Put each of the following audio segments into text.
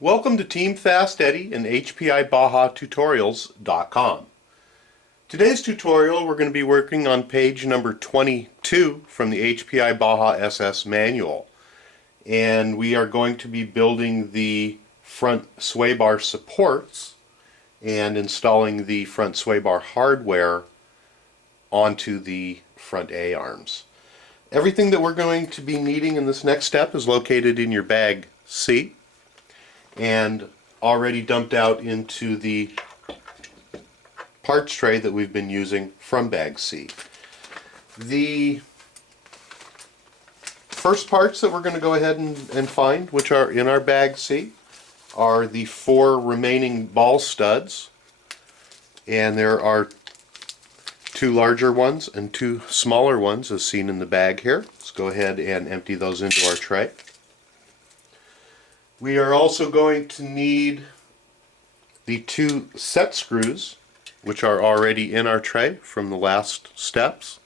Welcome to Team Fast Eddy and HPI Baja Tutorials.com. Today's tutorial we're going to be working on page number 22 from the HPI Baja SS manual, and we are going to be building the front sway bar supports and installing the front sway bar hardware onto the front A-arms. Everything that we're going to be needing in this next step is located in your bag C and already dumped out into the parts tray that we've been using from bag C. The first parts that we're going to go ahead and find, which are in our bag C, are the 4 remaining ball studs, and there are 2 larger ones and 2 smaller ones as seen in the bag here. Let's go ahead and empty those into our tray. We are also going to need the 2 set screws, which are already in our tray from the last steps.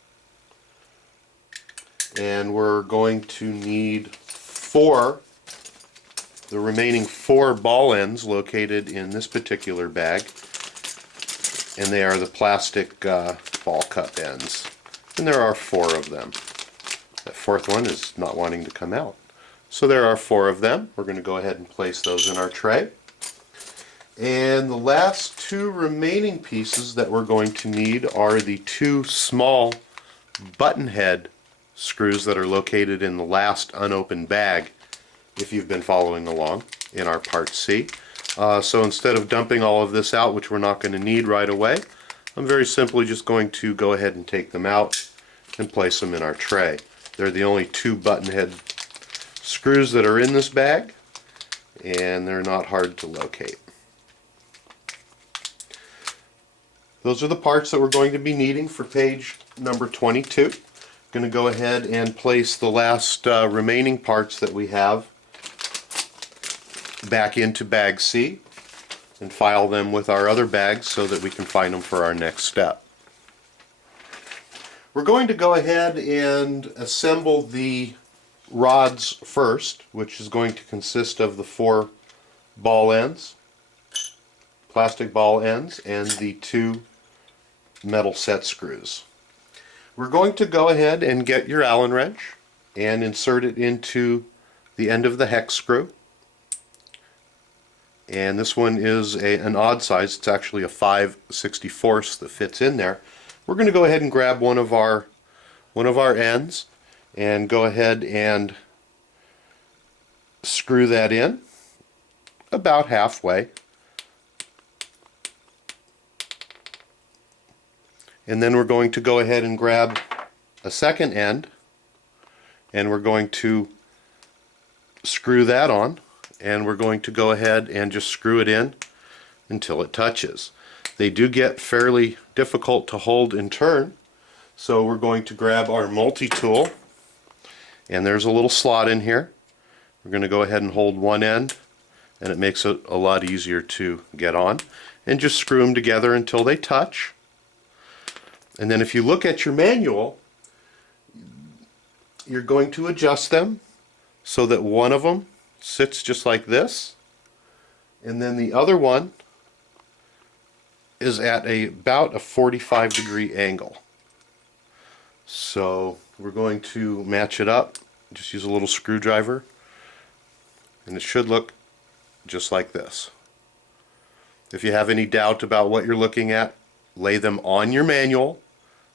And we're going to need the remaining 4 ball ends located in this particular bag. And they are the plastic ball cup ends. And there are 4 of them. That 4th one is not wanting to come out. So there are 4 of them. We're going to go ahead and place those in our tray. And the last 2 remaining pieces that we're going to need are the 2 small button head screws that are located in the last unopened bag, if you've been following along in our part C. So instead of dumping all of this out, which we're not going to need right away, I'm very simply just going to go ahead and take them out and place them in our tray. They're the only 2 button head screws that are in this bag, and they're not hard to locate. Those are the parts that we're going to be needing for page number 22. I'm going to go ahead and place the last remaining parts that we have back into bag C and file them with our other bags so that we can find them for our next step. We're going to go ahead and assemble the rods first, which is going to consist of the 4 ball ends, plastic ball ends, and the 2 metal set screws. We're going to go ahead and get your Allen wrench and insert it into the end of the hex screw. And this one is an odd size. It's actually a 5/64 that fits in there. We're going to go ahead and grab one of our ends and go ahead and screw that in about halfway. And then we're going to go ahead and grab a second end, and we're going to screw that on, and we're going to go ahead and just screw it in until it touches. They do get fairly difficult to hold and turn, so we're going to grab our multi-tool, and there's a little slot in here. We're going to go ahead and hold one end, and it makes it a lot easier to get on, and just screw them together until they touch. And then if you look at your manual, you're going to adjust them so that one of them sits just like this, and then the other one is at about a 45-degree angle. So we're going to match it up. Just use a little screwdriver, and it should look just like this. If you have any doubt about what you're looking at, lay them on your manual,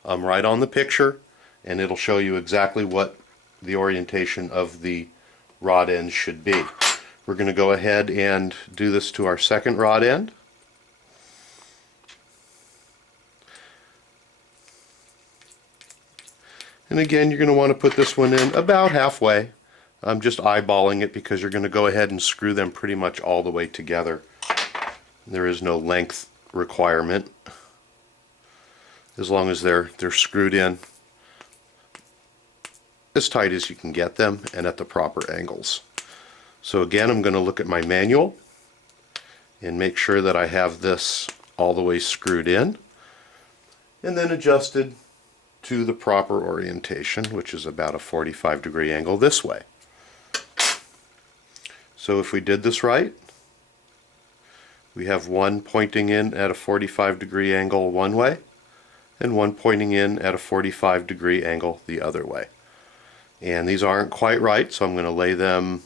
right on the picture, and it'll show you exactly what the orientation of the rod ends should be. We're going to go ahead and do this to our second rod end. And again, you're going to want to put this one in about halfway. I'm just eyeballing it because you're going to go ahead and screw them pretty much all the way together. There is no length requirement as long as they're screwed in as tight as you can get them and at the proper angles. So again, I'm going to look at my manual and make sure that I have this all the way screwed in and then adjusted to the proper orientation, which is about a 45-degree angle this way. So if we did this right, We have one pointing in at a 45-degree angle one way, and one pointing in at a 45-degree angle the other way. And these aren't quite right, so I'm going to lay them,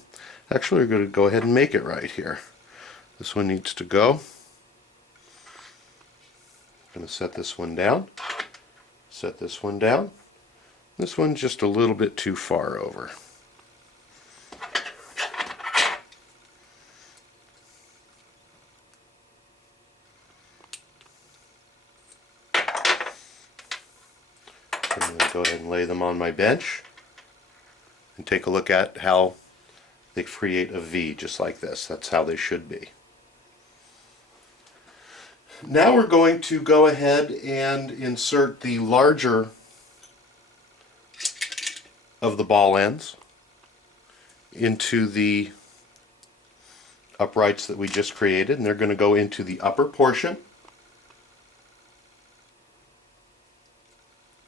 actually we're going to go ahead and make it right here. This one needs to go. I'm going to set this one down, set this one down. This one's just a little bit too far over. I'm going to go ahead and lay them on my bench and take a look at how they create a V just like this. That's how they should be. Now we're going to go ahead and insert the larger of the ball ends into the uprights that we just created, and they're going to go into the upper portion.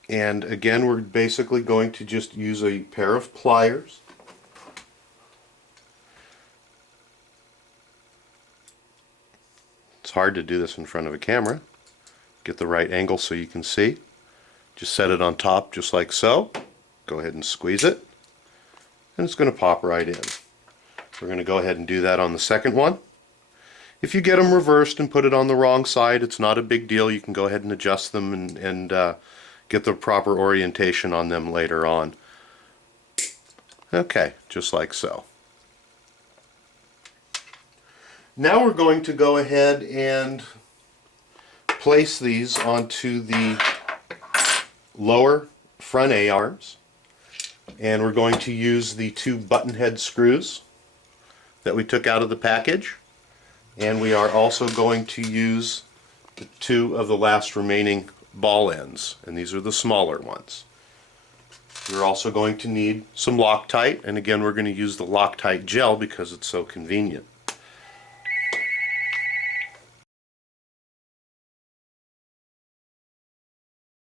And again, we're basically going to just use a pair of pliers It's hard to do this in front of a camera. Get the right angle so you can see. Just set it on top just like so. Go ahead and squeeze it, and it's going to pop right in. We're going to go ahead and do that on the second one. If you get them reversed and put it on the wrong side, it's not a big deal. You can go ahead and adjust them and get the proper orientation on them later on. Okay, just like so. Now we're going to go ahead and place these onto the lower front A-arms, and we're going to use the two button head screws that we took out of the package, and we are also going to use the two of the last remaining ball ends, and these are the smaller ones. We're also going to need some Loctite, and again we're going to use the Loctite gel because it's so convenient.